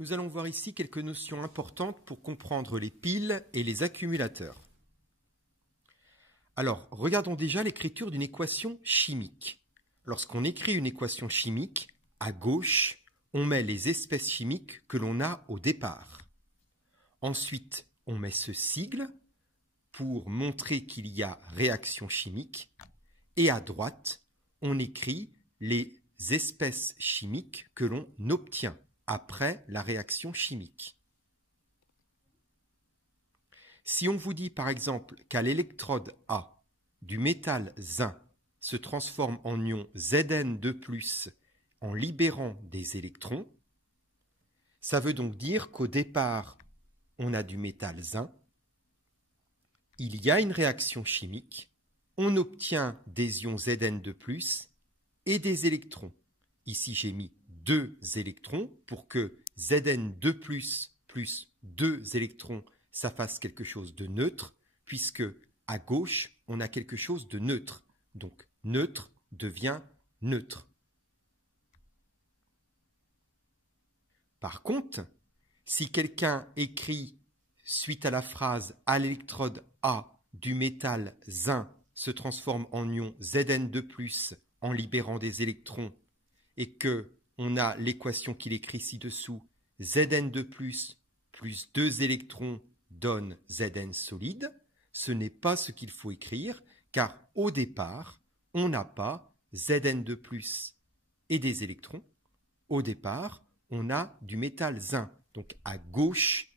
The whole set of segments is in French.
Nous allons voir ici quelques notions importantes pour comprendre les piles et les accumulateurs. Alors, regardons déjà l'écriture d'une équation chimique. Lorsqu'on écrit une équation chimique, à gauche, on met les espèces chimiques que l'on a au départ. Ensuite, on met ce sigle pour montrer qu'il y a réaction chimique. Et à droite, on écrit les espèces chimiques que l'on obtient après la réaction chimique. Si on vous dit par exemple qu'à l'électrode A du métal zinc se transforme en ion Zn2+, en libérant des électrons, ça veut donc dire qu'au départ, on a du métal zinc, il y a une réaction chimique, on obtient des ions Zn2+, et des électrons. Ici, j'ai mis 2 électrons pour que Zn2+, plus 2 électrons, ça fasse quelque chose de neutre, puisque à gauche, on a quelque chose de neutre. Donc, neutre devient neutre. Par contre, si quelqu'un écrit, suite à la phrase « à l'électrode A du métal zinc se transforme en ion Zn2+, en libérant des électrons » et que on a l'équation qu'il écrit ci-dessous, Zn2+, plus 2 électrons donne Zn solide, ce n'est pas ce qu'il faut écrire, car au départ, on n'a pas Zn2+, et des électrons. Au départ, on a du métal zinc. Donc à gauche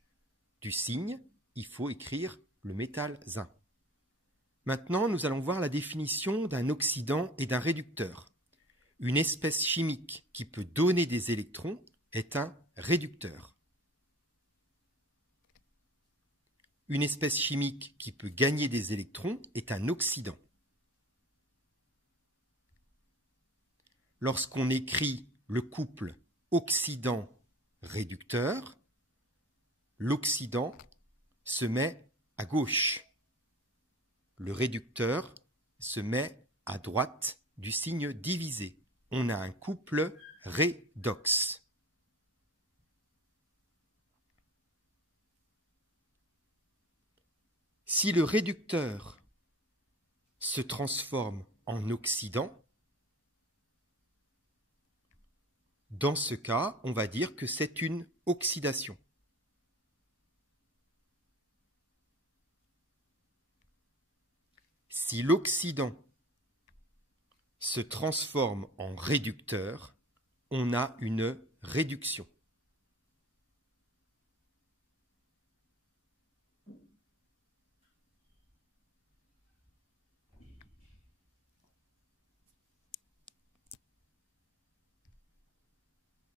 du signe, il faut écrire le métal zinc. Maintenant, nous allons voir la définition d'un oxydant et d'un réducteur. Une espèce chimique qui peut donner des électrons est un réducteur. Une espèce chimique qui peut gagner des électrons est un oxydant. Lorsqu'on écrit le couple oxydant-réducteur, l'oxydant se met à gauche. Le réducteur se met à droite du signe divisé. On a un couple redox. Si le réducteur se transforme en oxydant, dans ce cas, on va dire que c'est une oxydation. Si l'oxydant se transforme en réducteur, on a une réduction.